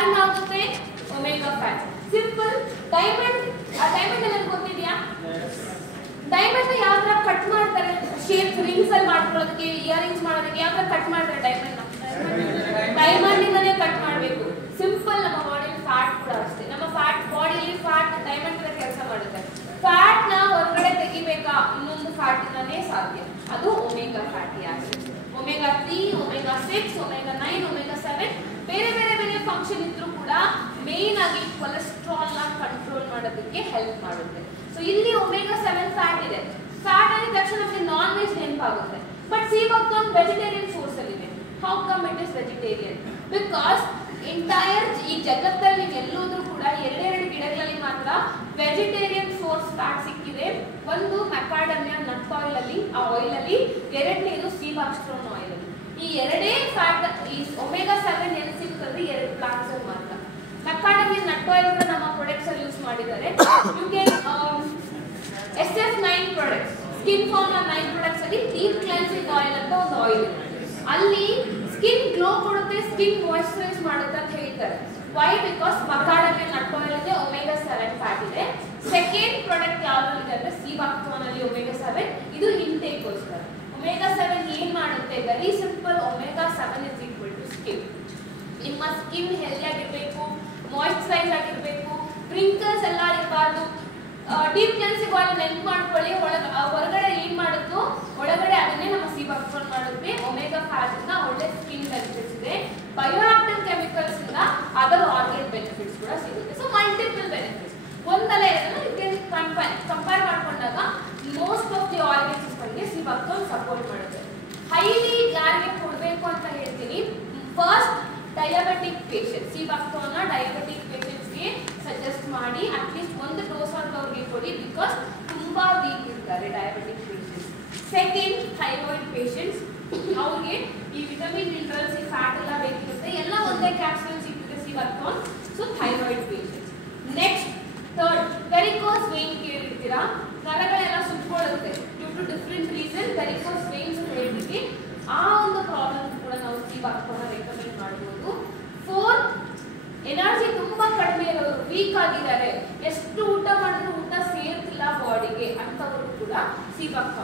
ಯಾರಿಂದ ಆಗುತ್ತೆ? Omega fat. Simple. Diamond ಎಲ್ಲ ಗೊತ್ತಿದೆಯಾ? ಡೈಮಂಡ್ ಯಾವ ತರ ಕಟ್ ಮಾಡ್ತಾರೆ? ಶೇಪ್ ರಿಂಗ್ಸ್ ಅಲ್ಲಿ ಮಾಡ್ಕೊಳ್ಳೋದಕ್ಕೆ, ಇಯರಿಂಗ್ಸ್ ಮಾಡೋದಕ್ಕೆ ಯಾವ ತರ ಕಟ್ ಮಾಡ್ತಾರೆ ಡೈಮಂಡ್ ನ? ಡೈಮಂಡ್ ಇಂದನೇ ಕಟ್ ಮಾಡಬೇಕು. ಸಿಂಪಲ್. ನಮ್ಮ ಬಾಡಿಯಲ್ಲಿ ಫ್ಯಾಟ್ ಕೂಡ ಅಷ್ಟೇ. ನಮ್ಮ ಬಾಡಿಯಲ್ಲಿ ಫ್ಯಾಟ್ ಡೈಮಂಡ್ ತರ ಕೆಲಸ ಮಾಡುತ್ತೆ. ಫ್ಯಾಟ್ ನ ಹೊರಗಡೆ ತೆಗಿಬೇಕಾ? ಇನ್ನೊಂದು ಫ್ಯಾಟ್ ಇಂದಾನೇ ಸಾಧ್ಯ. ಅದು omega fatty acid. Omega 3, omega 6, omega 9, omega 7 ಬೇರೆ ಫಂಕ್ಷನ್ ಇದ್ರೂ ಕೂಡ ಮೇನ್ ಆಗಿ ಕೊಲೆಸ್ಟ್ರಾಲ್ ನ ಕಂಟ್ರೋಲ್ ಮಾಡೋದಕ್ಕೆ ಹೆಲ್ಪ್ ಮಾಡುತ್ತೆ. ಸೊ ಇಲ್ಲಿ ಒಮೆಗಾ 7 ಫ್ಯಾಟ್ ಇದೆ. ಫ್ಯಾಟ್ ಅಂದ ತಕ್ಷಣ ನಮಗೆ ನಾನ್ ವೆಜ್ ನೆನಪಾಗುತ್ತೆ. ಬಟ್ ಸೀ ಬಕ್ಥಾರ್ನ್ ವೆಜಿಟೇರಿಯನ್ ಸೋರ್ಸ್ ಅಲ್ಲಿ ಇದೆ. How come it is vegetarian? Because entire ಈ ಜಗತ್ತಲ್ಲಿ ಎಲ್ಲೋದ್ರೂ ಕೂಡ ಎರಡೆರಡು ಗಿಡಗಳಲ್ಲಿ ಮಾತ್ರ ವೆಜಿಟೇರಿಯನ್ ಸೋರ್ಸ್ ಫ್ಯಾಟ್ ಸಿಕ್ಕಿದೆ. ಒಂದು ಮ್ಯಾಕಾಡಮಿಯಾ ನಟ್ ಆಯಿಲ್ ಅಲ್ಲಿ, ಆ ಆಯಿಲ್ ಅಲ್ಲಿ, ಎರಡನೇದು ಸೀ ಬಕ್ಥಾರ್ನ್ ಆಯಿಲ್ ಅಲ್ಲಿ. ಈ ಎರಡೇ ಫ್ಯಾಟ್, ಈ ಒಮೆಗಾ 7 ಎಲ್ಲಿ ಸಿಗ್ತದೆ? ಎರಡು ಪ್ಲಾಂಟ್ಸ್ ಅಲ್ಲಿ ಮಾತ್ರ. ಮ್ಯಾಕಾಡಮಿಯಾ ನಟ್ ಆಯಿಲ್ ಕೂಡ ನಮ್ಮ ಪ್ರಾಡಕ್ಟ್ಸ್ ಅಲ್ಲಿ ಯೂಸ್ ಮಾಡಿದ್ದಾರೆ. You can SF9 products, skin farm 9 products ಅಲ್ಲಿ ಡೀಪ್ ಕ್ಲೆನ್ಸಿಂಗ್ ಆಯಿಲ್ ಅಂತ ಒಂದು ಆಯಿಲ್ ಇದೆ. ಅಲ್ಲಿ ಸ್ಕಿನ್ ಗ್ಲೋ ಕೊಡುತ್ತೆ, ಸ್ಕಿನ್ ಮಾಯಿಶ್ಚರೈಸ್ ಮಾಡುತ್ತೆ ಅಂತ ಹೇಳ್ತಾರೆ. Why? Because macadamia nut oil ಅಲ್ಲಿ ಒಮೆಗಾ 7 ಫ್ಯಾಟ್ ಇದೆ. ಸೆಕೆಂಡ್ ಪ್ರಾಡಕ್ಟ್ ಯಾವ್ದು ಅಂದ್ರೆ ಸೀ ಬಕ್ಥಾರ್ನ್ ಅಲ್ಲಿ ಒಮೆಗಾ 7. ಇದು ಇಂಟೇಕ್ ಗೋಸ್ಕರ. ಒಮೆಗಾ 7 ಏನ್ ಮಾಡುತ್ತೆ? Very simple. Omega 7 is equal to skin. ನಿಮ್ಮ ಸ್ಕಿನ್ ಹೆಲ್ದಿ ಆಗಿರ್ಬೇಕು, ಮಾಯಿಶ್ಚರೈಸ್ ಆಗಿರ್ಬೇಕು, ಪ್ರಿಂಕಲ್ಸ್ ಎಲ್ಲ ಇರಬಾರ್ದು. ಡೀಪ್ ಕ್ಲೆನ್ಸಿಂಗ್ ಆಯಿಲ್ ನೆನ್ಪು ಮಾಡ್ಕೊಳ್ಳಿ. ಹೊರಗಡೆ ಏನ್ ಮಾಡುತ್ತೋ ಒಳಗಡೆ ಅದನ್ನೇ ನಮ್ಮ ಸೀ ಬಕ್ಥಾರ್ನ್ ಮಾಡುತ್ತೆ. ಒಮೆಗಾ ಫ್ಯಾಟ್ ಇಂದ ಒಳ್ಳೆ ಸ್ಕಿನ್ ಬೆನಿಫಿಟ್ಸ್ ಇದೆ. ಬಯೋಆಕ್ಟಿವ್ ಕೆಮಿಕಲ್ಸ್ ಇಂದ ಅದರ್ ಆರ್ಗನ್ ಬೆನಿಫಿಟ್ಸ್ ಕೂಡ ಸಿಗುತ್ತೆ. So multiple benefits. ಒಂದಲ್ಲ ಎರಡನ್ನ ಕಂಪೇರ್ ಮಾಡ್ಕೊಂಡಾಗ ಮೋಸ್ಟ್ ಆಫ್ ದಿ ಆರ್ಗನ್ ಸಿಸ್ಟಮ್ಗೆ ಸೀ ಬಕ್ಥಾರ್ನ್ ಸಪೋರ್ಟ್ ಮಾಡುತ್ತೆ. ಹೈಲಿ ಯಾರಿಗೆ ಕೊಡಬೇಕು ಅಂತ ಹೇಳ್ತೀನಿ. First diabetic patient. Sea buckthorn diabetic ಪೇಷಂಟ್ಸ್ಗೆ ಸಜೆಸ್ಟ್ ಮಾಡಿ ಅಟ್ಲೀಸ್ಟ್ ಒಂದು ಡೋಸ್ ಅವ್ರಿಗೆ ಕೊಡಿ. ಬಿಕಾಸ್ ತುಂಬಾ ವೀಕ್ ಇರ್ತಾರೆ diabetic patients. Second thyroid patients, ಅವ್ರಿಗೆ ಈ ವಿಟಮಿನ್ ಮಿನರಲ್ಸ್, ಈ ಫ್ಯಾಟ್ ಎಲ್ಲ ಬೇಕಿರುತ್ತೆ. ಎಲ್ಲ ಒಂದೇ ಕ್ಯಾಪ್ಸೂಲ್ ಸಿಗ್ತದೆ sea buckthorn. So thyroid patients. Next third varicose vein ಕೇಳಿರ್ತೀರಾ? ನರಗಳೆಲ್ಲ ಸುಟ್ಕೊಳ್ಳುತ್ತೆ due to different reason. Varicose veins ಅಂತ ಹೇಳ್ತೀವಿ. ಆ ಒಂದು ಪ್ರಾಬ್ಲಮ್ ಕೂಡ ನಾವು ಸೀ ಬಕ್ಥಾರ್ನ್ ರೆಕಮೆಂಡ್ ಮಾಡಬಹುದು. ಫೋರ್ತ್, ಎನರ್ಜಿ ತುಂಬಾ ಕಡಿಮೆ ಇರೋರು, ವೀಕ್ ಆಗಿದ್ದಾರೆ, ಎಷ್ಟು ಊಟ ಮಾಡಿದ್ರು ಊಟ ಸೇರ್ತಿಲ್ಲ ಬಾಡಿಗೆ ಅಂತವರು ಕೂಡ ಸೀ ಬಕ್ಥಾರ್ನ್